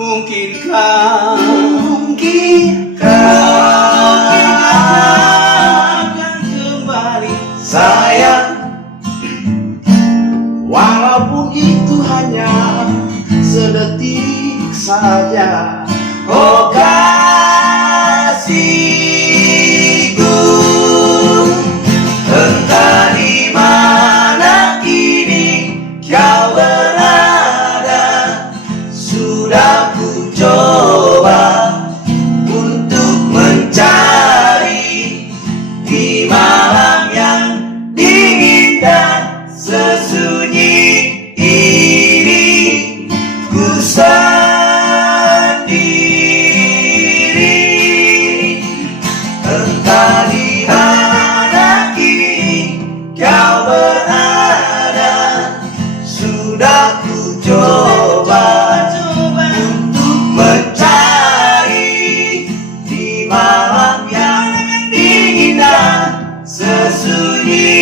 Mungkinkah akan kembali sayang, walaupun itu hanya sedetik saja. Oh kasihku, entah di mana kini kau berada. Sudah ku coba untuk mencari di malam yang dingin dan sesunyi ini. Ku sendiri, entah di mana kini kau berada. Sudah ku coba untuk mencari di malam yang dingin dan sesunyi